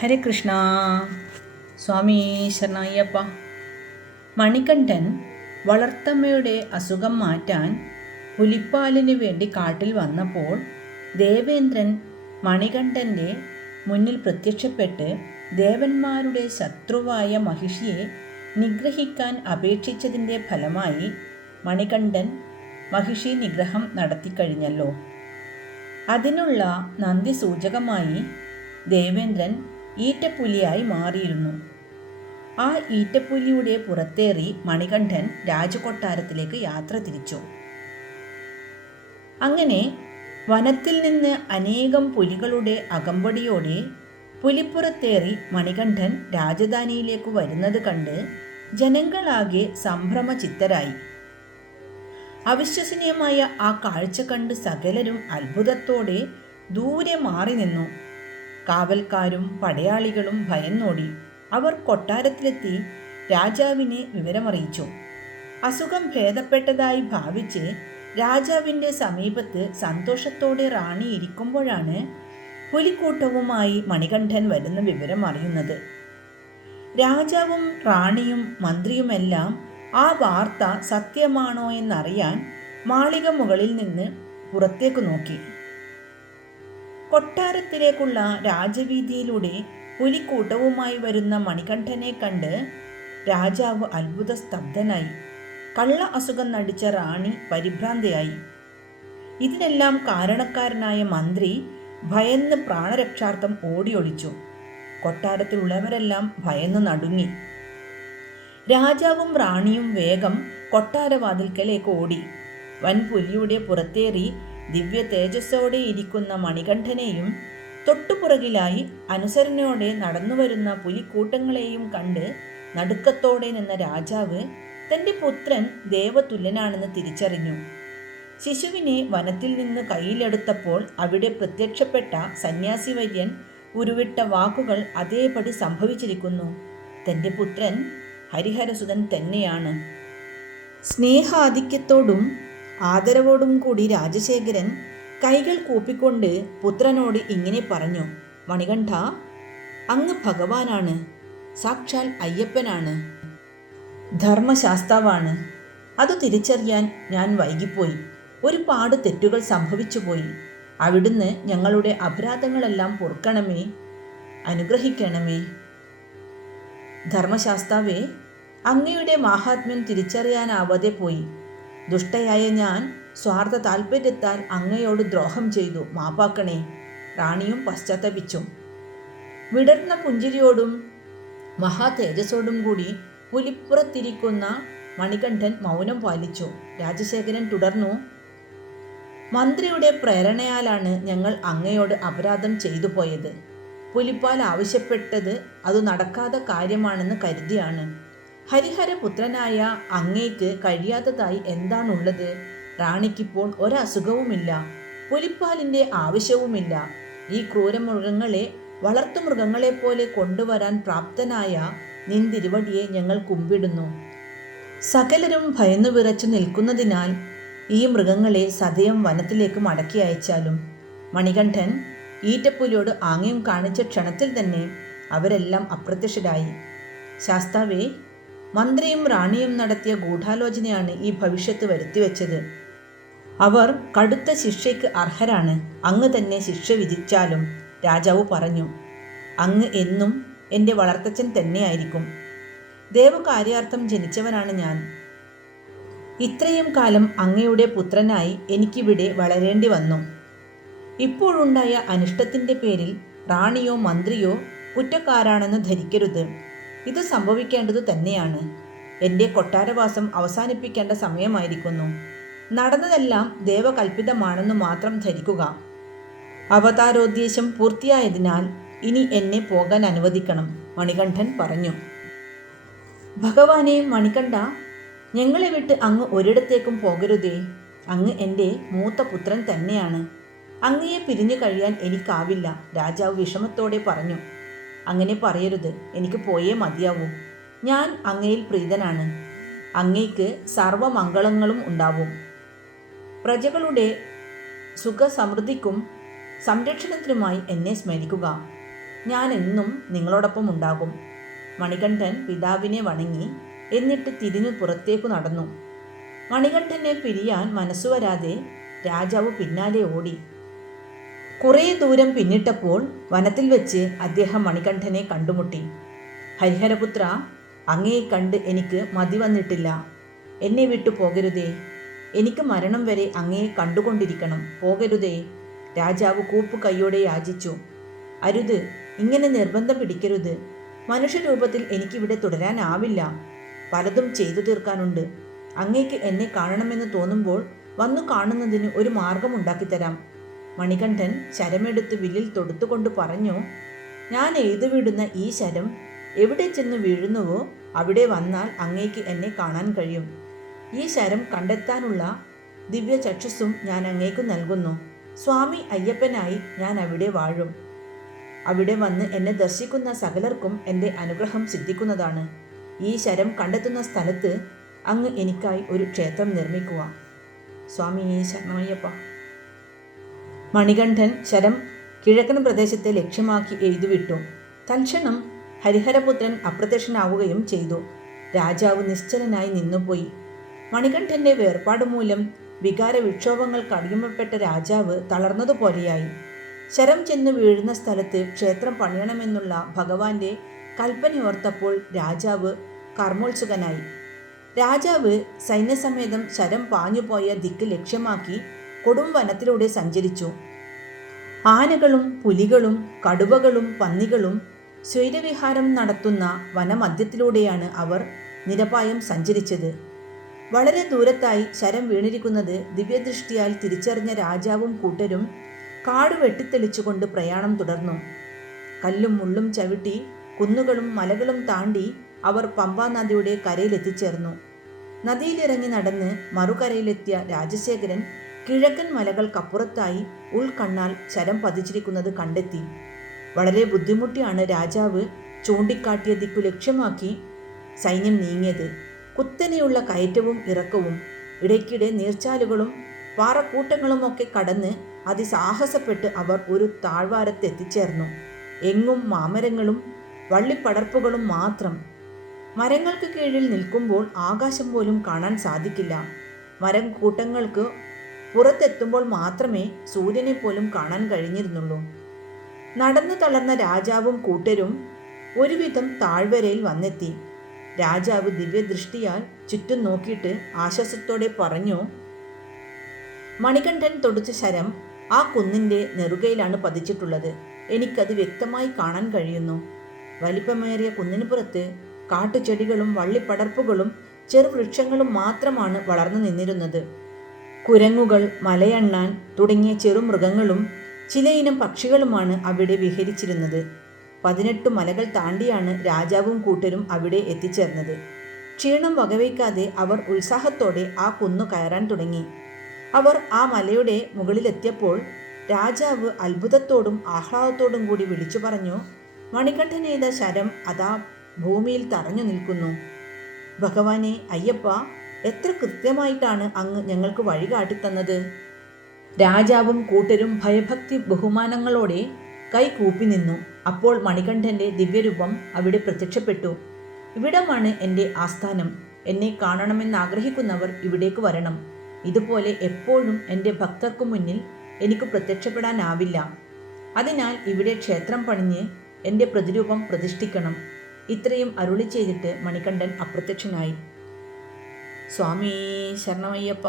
ഹരേ കൃഷ്ണ. സ്വാമി ശരണയ്യപ്പ. മണികണ്ഠൻ വളർത്തമ്മയുടെ അസുഖം മാറ്റാൻ പുലിപ്പാലിന് വേണ്ടി കാട്ടിൽ വന്നപ്പോൾ ദേവേന്ദ്രൻ മണികണ്ഠന്റെ മുന്നിൽ പ്രത്യക്ഷപ്പെട്ട് ദേവന്മാരുടെ ശത്രുവായ മഹിഷിയെ നിഗ്രഹിക്കാൻ അപേക്ഷിച്ചതിന്റെ ഫലമായി മണികണ്ഠൻ മഹിഷി നിഗ്രഹം നടത്തിക്കഴിഞ്ഞല്ലോ അതിനുള്ള നന്ദി സൂചകമായി ദേവേന്ദ്രൻ ഈറ്റപ്പുലിയായി മാറിയിരുന്നു. ആ ഈറ്റപ്പുലിയുടെ പുറത്തേറി മണികണ്ഠൻ രാജകൊട്ടാരത്തിലേക്ക് യാത്ര തിരിച്ചു. അങ്ങനെ വനത്തിൽ നിന്ന് അനേകം പുലികളുടെ അകമ്പടിയോടെ പുലിപ്പുറത്തേറി മണികണ്ഠൻ രാജധാനിയിലേക്ക് വരുന്നത് കണ്ട് ജനങ്ങളാകെ സംഭ്രമചിത്തരായി. അവിശ്വസനീയമായ ആ കാഴ്ച കണ്ട് സകലരും അത്ഭുതത്തോടെ ദൂരെ മാറി നിന്നു കാവൽക്കാരും പടയാളികളും ഭയന്നോടി. അവർ കൊട്ടാരത്തിലെത്തി രാജാവിനെ വിവരമറിയിച്ചു. അസുഖം ഭേദപ്പെട്ടതായി ഭാവിച്ച് രാജാവിന്റെ സമീപത്ത് സന്തോഷത്തോടെ റാണി ഇരിക്കുമ്പോഴാണ് പുലിക്കൂട്ടവുമായി മണികണ്ഠൻ വരുന്ന വിവരം അറിയുന്നത്. രാജാവും റാണിയും മന്ത്രിയുമെല്ലാം ആ വാർത്ത സത്യമാണോ എന്നറിയാൻ മാളിക മുകളിൽ നിന്ന് പുറത്തേക്ക് നോക്കി. കൊട്ടാരത്തിലേക്കുള്ള രാജവീതിയിലൂടെ പുലിക്കൂട്ടവുമായി വരുന്ന മണികണ്ഠനെ കണ്ട് രാജാവ് അത്ഭുത സ്തബ്ധനായി. കള്ള അസുഖം നടിച്ച റാണി പരിഭ്രാന്തയായി. ഇതിനെല്ലാം കാരണക്കാരനായ മന്ത്രി ഭയന്ന് പ്രാണരക്ഷാർത്ഥം ഓടിയൊളിച്ചു. കൊട്ടാരത്തിലുള്ളവരെല്ലാം ഭയന്ന് നടുങ്ങി. രാജാവും റാണിയും വേഗം കൊട്ടാരവാതിൽക്കലേക്ക് ഓടി. വൻപുലിയുടെ പുറത്തേറി ദിവ്യ തേജസ്സോടെ ഇരിക്കുന്ന മണികണ്ഠനെയും തൊട്ടുപുറകിലായി അനുസരണയോടെ നടന്നുവരുന്ന പുലിക്കൂട്ടങ്ങളെയും കണ്ട് നടുക്കത്തോടെ നിന്ന രാജാവ് തന്റെ പുത്രൻ ദേവതുല്യനാണെന്ന് തിരിച്ചറിഞ്ഞു. ശിശുവിനെ വനത്തിൽ നിന്ന് കയ്യിലെടുത്തപ്പോൾ അവിടെ പ്രത്യക്ഷപ്പെട്ട സന്യാസി വര്യൻ ഉരുവിട്ട വാക്കുകൾ അതേപടി സംഭവിച്ചിരിക്കുന്നു. തന്റെ പുത്രൻ ഹരിഹരസുതൻ തന്നെയാണ്. സ്നേഹാധിക്യത്തോടും ആദരവോടും കൂടി രാജശേഖരൻ കൈകൾ കൂപ്പിക്കൊണ്ട് പുത്രനോട് ഇങ്ങനെ പറഞ്ഞു മണികണ്ഠ അങ്ങ് ഭഗവാനാണ് സാക്ഷാൽ അയ്യപ്പനാണ് ധർമ്മശാസ്താവാണ്. അത് തിരിച്ചറിയാൻ ഞാൻ വൈകിപ്പോയി. ഒരുപാട് തെറ്റുകൾ സംഭവിച്ചുപോയി അവിടുന്ന് ഞങ്ങളുടെ അപരാധങ്ങളെല്ലാം പൊറുക്കണമേ അനുഗ്രഹിക്കണമേ. ധർമ്മശാസ്താവേ അങ്ങയുടെ മാഹാത്മ്യം തിരിച്ചറിയാനാവാതെ പോയി. ദുഷ്ടയായ ഞാൻ സ്വാർത്ഥ താൽപ്പര്യത്താൽ അങ്ങയോട് ദ്രോഹം ചെയ്തു മാപ്പാക്കണേ. റാണിയും പശ്ചാത്തപിച്ചു. വിടർന്ന പുഞ്ചിരിയോടും മഹാതേജസ്സോടും കൂടി പുലിപ്പുറത്തിരിക്കുന്ന മണികണ്ഠൻ മൗനം പാലിച്ചു. രാജശേഖരൻ തുടർന്നു മന്ത്രിയുടെ പ്രേരണയാലാണ് ഞങ്ങൾ അങ്ങയോട് അപരാധം ചെയ്തു പോയത്. പുലിപ്പാൽ ആവശ്യപ്പെട്ടത് അത് നടക്കാത്ത കാര്യമാണെന്ന് കരുതിയാണ്. ഹരിഹരപുത്രനായ അങ്ങേക്ക് കഴിയാത്തതായി എന്താണുള്ളത്? റാണിക്കിപ്പോൾ ഒരസുഖവുമില്ല. പുലിപ്പാലിന്റെ ആവശ്യവുമില്ല. ഈ ക്രൂരമൃഗങ്ങളെ വളർത്തുമൃഗങ്ങളെ പോലെ കൊണ്ടുവരാൻ പ്രാപ്തനായ നിന്തിരുവടിയെ ഞങ്ങൾ കുമ്പിടുന്നു. സകലരും ഭയന്നു വിറച്ചു നിൽക്കുന്നതിനാൽ ഈ മൃഗങ്ങളെ സതയം വനത്തിലേക്ക് മടക്കി അയച്ചാലും. മണികണ്ഠൻ ഈറ്റപ്പുലിയോട് ആംഗ്യം കാണിച്ച ക്ഷണത്തിൽ തന്നെ അവരെല്ലാം അപ്രത്യക്ഷരായി. ശാസ്താവേ മന്ത്രിയും റാണിയും നടത്തിയ ഗൂഢാലോചനയാണ് ഈ ഭവിഷ്യത്ത് വരുത്തിവെച്ചത്. അവർ കടുത്ത ശിക്ഷയ്ക്ക് അർഹരാണ്. അങ്ങ് തന്നെ ശിക്ഷ വിധിച്ചാലും രാജാവ് പറഞ്ഞു അങ്ങ് എന്നും എന്റെ വളർത്തച്ഛൻ തന്നെയായിരിക്കും. ദേവകാര്യാർത്ഥം ജനിച്ചവനാണ് ഞാൻ. ഇത്രയും കാലം അങ്ങയുടെ പുത്രനായി എനിക്കിവിടെ വളരേണ്ടി വന്നു. ഇപ്പോഴുണ്ടായ അനിഷ്ടത്തിന്റെ പേരിൽ റാണിയോ മന്ത്രിയോ കുറ്റക്കാരാണെന്ന് ധരിക്കരുത്. ഇത് സംഭവിക്കേണ്ടത് തന്നെയാണ്. എന്റെ കൊട്ടാരവാസം അവസാനിപ്പിക്കേണ്ട സമയമായിരിക്കുന്നു. നടന്നതെല്ലാം ദേവകൽപ്പിതമാണെന്ന് മാത്രം ധരിക്കുക. അവതാരോദ്ദേശം പൂർത്തിയായതിനാൽ ഇനി എന്നെ പോകാൻ അനുവദിക്കണം മണികണ്ഠൻ പറഞ്ഞു. ഭഗവാനെ മണികണ്ഠ ഞങ്ങളെ വിട്ട് അങ്ങ് ഒരിടത്തേക്കും പോകരുതേ. അങ്ങ് എന്റെ മൂത്ത പുത്രൻ തന്നെയാണ്. അങ്ങയെ പിരിഞ്ഞു കഴിയാൻ എനിക്കാവില്ല രാജാവ് വിഷമത്തോടെ പറഞ്ഞു. അങ്ങനെ പറയരുത്. എനിക്ക് പോയേ മതിയാവൂ. ഞാൻ അങ്ങയിൽ പ്രീതനാണ്. അങ്ങയ്ക്ക് സർവമംഗളങ്ങളും ഉണ്ടാവും. പ്രജകളുടെ സുഖസമൃദ്ധിക്കും സംരക്ഷണത്തിനുമായി എന്നെ സ്മരിക്കുക. ഞാൻ എന്നും നിങ്ങളോടൊപ്പം ഉണ്ടാകും. മണികണ്ഠൻ പിതാവിനെ വണങ്ങി എന്നിട്ട് തിരിഞ്ഞു പുറത്തേക്കു നടന്നു. മണികണ്ഠനെ പിരിയാൻ മനസ്സുവരാതെ രാജാവ് പിന്നാലെ ഓടി. കുറേ ദൂരം പിന്നിട്ടപ്പോൾ വനത്തിൽ വെച്ച് അദ്ദേഹം മണികണ്ഠനെ കണ്ടുമുട്ടി. ഹരിഹരപുത്ര അങ്ങയെ കണ്ട് എനിക്ക് മതി വന്നിട്ടില്ല. എന്നെ വിട്ടു പോകരുതേ. എനിക്ക് മരണം വരെ അങ്ങയെ കണ്ടുകൊണ്ടിരിക്കണം. പോകരുതേ. രാജാവ് കൂപ്പ് കൈയോടെ യാചിച്ചു. അരുത്. ഇങ്ങനെ നിർബന്ധം പിടിക്കരുത്. മനുഷ്യരൂപത്തിൽ എനിക്കിവിടെ തുടരാനാവില്ല. പലതും ചെയ്തു തീർക്കാനുണ്ട്. അങ്ങേക്ക് എന്നെ കാണണമെന്ന് തോന്നുമ്പോൾ വന്നു കാണുന്നതിന് ഒരു മാർഗം ഉണ്ടാക്കിത്തരാം. മണികണ്ഠൻ ശരമെടുത്ത് വില്ലിൽ തൊടുത്തുകൊണ്ട് പറഞ്ഞു ഞാൻ എഴുതുവിടുന്ന ഈ ശരം എവിടെ ചെന്ന് വീഴുന്നുവോ അവിടെ വന്നാൽ അങ്ങേക്ക് എന്നെ കാണാൻ കഴിയും. ഈ ശരം കണ്ടെത്താനുള്ള ദിവ്യ ചക്ഷുസും ഞാൻ അങ്ങേക്ക് നൽകുന്നു. സ്വാമി അയ്യപ്പനായി ഞാൻ അവിടെ വാഴും. അവിടെ വന്ന് എന്നെ ദർശിക്കുന്ന സകലർക്കും എന്റെ അനുഗ്രഹം സിദ്ധിക്കുന്നതാണ്. ഈ ശരം കണ്ടെത്തുന്ന സ്ഥലത്ത് അങ്ങ് എനിക്കായി ഒരു ക്ഷേത്രം നിർമ്മിക്കുക സ്വാമി ശരണമയ്യപ്പ മണികണ്ഠൻ ശരം കിഴക്കൻ പ്രദേശത്തെ ലക്ഷ്യമാക്കി എഴുതിവിട്ടു. തൽക്ഷണം ഹരിഹരപുത്രൻ അപ്രത്യക്ഷനാവുകയും ചെയ്തു. രാജാവ് നിശ്ചലനായി നിന്നുപോയി. മണികണ്ഠന്റെ വേർപാട് മൂലം വികാര വിക്ഷോഭങ്ങൾക്ക് അടിമപ്പെട്ട രാജാവ് തളർന്നതുപോലെയായി. ശരം ചെന്ന് വീഴുന്ന സ്ഥലത്ത് ക്ഷേത്രം പണിയണമെന്നുള്ള ഭഗവാന്റെ കൽപ്പനയോർത്തപ്പോൾ രാജാവ് കർമ്മോത്സുകനായി. രാജാവ് സൈന്യസമേതം ശരം പാഞ്ഞുപോയ ദിക്ക് ലക്ഷ്യമാക്കി കൊടും വനത്തിലൂടെ സഞ്ചരിച്ചു. ആനകളും പുലികളും കടുവകളും പന്നികളും സ്വൈരവിഹാരം നടത്തുന്ന വനമധ്യത്തിലൂടെയാണ് അവർ നിരപായം സഞ്ചരിച്ചത്. വളരെ ദൂരത്തായി ശരം വീണിരിക്കുന്നത് ദിവ്യദൃഷ്ടിയാൽ തിരിച്ചറിഞ്ഞ രാജാവും കൂട്ടരും കാട് വെട്ടിത്തെളിച്ചുകൊണ്ട് പ്രയാണം തുടർന്നു. കല്ലും മുള്ളും ചവിട്ടി കുന്നുകളും മലകളും താണ്ടി അവർ പമ്പാ നദിയുടെ കരയിലെത്തിച്ചേർന്നു. നദിയിലിറങ്ങി നടന്ന് മറുകരയിലെത്തിയ രാജശേഖരൻ കിഴക്കൻ മലകൾക്കപ്പുറത്തായി ഉൾക്കണ്ണാൽ ചരം പതിച്ചിരിക്കുന്നത് കണ്ടെത്തി. വളരെ ബുദ്ധിമുട്ടിയാണ് രാജാവ് ചൂണ്ടിക്കാട്ടിയ ദിക്കു ലക്ഷ്യമാക്കി സൈന്യം നീങ്ങിയത്. കുത്തനെയുള്ള കയറ്റവും ഇറക്കവും ഇടയ്ക്കിടെ നീർച്ചാലുകളും പാറക്കൂട്ടങ്ങളുമൊക്കെ കടന്ന് അതിസാഹസപ്പെട്ട് അവർ ഒരു താഴ്വാരത്തെത്തിച്ചേർന്നു. എങ്ങും മാമരങ്ങളും വള്ളിപ്പടർപ്പുകളും മാത്രം. മരങ്ങൾക്ക് കീഴിൽ നിൽക്കുമ്പോൾ ആകാശം പോലും കാണാൻ സാധിക്കില്ല. മരം കൂട്ടങ്ങൾക്ക് പുറത്തെത്തുമ്പോൾ മാത്രമേ സൂര്യനെ പോലും കാണാൻ കഴിഞ്ഞിരുന്നുള്ളൂ. നടന്നു തളർന്ന രാജാവും കൂട്ടരും ഒരുവിധം താഴ്വരയിൽ വന്നെത്തി. രാജാവ് ദിവ്യദൃഷ്ടിയാൽ ചുറ്റും നോക്കിയിട്ട് ആശ്വാസത്തോടെ പറഞ്ഞു മണികണ്ഠൻ തൊടിച്ച ശരം ആ കുന്നിന്റെ നെറുകയിലാണ് പതിച്ചിട്ടുള്ളത്. എനിക്കത് വ്യക്തമായി കാണാൻ കഴിയുന്നു. വലിപ്പമേറിയ കുന്നിന് പുറത്ത് കാട്ടുചെടികളും വള്ളിപ്പടർപ്പുകളും ചെറുവൃക്ഷങ്ങളും മാത്രമാണ് വളർന്നു നിന്നിരുന്നത്. കുരങ്ങുകൾ മലയണ്ണാൻ തുടങ്ങിയ ചെറുമൃഗങ്ങളും ചിലയിനം പക്ഷികളുമാണ് അവിടെ വിഹരിച്ചിരുന്നത്. പതിനെട്ട് മലകൾ താണ്ടിയാണ് രാജാവും കൂട്ടരും അവിടെ എത്തിച്ചേർന്നത്. ക്ഷീണം വകവയ്ക്കാതെ അവർ ഉത്സാഹത്തോടെ ആ കുന്നു കയറാൻ തുടങ്ങി. അവർ ആ മലയുടെ മുകളിലെത്തിയപ്പോൾ രാജാവ് അത്ഭുതത്തോടും ആഹ്ലാദത്തോടും കൂടി വിളിച്ചു പറഞ്ഞു മണികണ്ഠനെയ്ത ശരം അതാ ഭൂമിയിൽ തറഞ്ഞു നിൽക്കുന്നു. ഭഗവാനെ അയ്യപ്പ എത്ര കൃത്യമായിട്ടാണ് അങ്ങ് ഞങ്ങൾക്ക് വഴി കാട്ടിത്തന്നത്? രാജാവും കൂട്ടരും ഭയഭക്തി ബഹുമാനങ്ങളോടെ കൈകൂപ്പി നിന്നു. അപ്പോൾ മണികണ്ഠന്റെ ദിവ്യരൂപം അവിടെ പ്രത്യക്ഷപ്പെട്ടു. ഇവിടമാണ് എന്റെ ആസ്ഥാനം. എന്നെ കാണണമെന്ന് ആഗ്രഹിക്കുന്നവർ ഇവിടേക്ക് വരണം. ഇതുപോലെ എപ്പോഴും എന്റെ ഭക്തർക്കു മുന്നിൽ എനിക്ക് പ്രത്യക്ഷപ്പെടാനാവില്ല. അതിനാൽ ഇവിടെ ക്ഷേത്രം പണിഞ്ഞ് എന്റെ പ്രതിരൂപം പ്രതിഷ്ഠിക്കണം. ഇത്രയും അരുളി ചെയ്തിട്ട് മണികണ്ഠൻ അപ്രത്യക്ഷനായി. സ്വാമി ശരണമയ്യപ്പ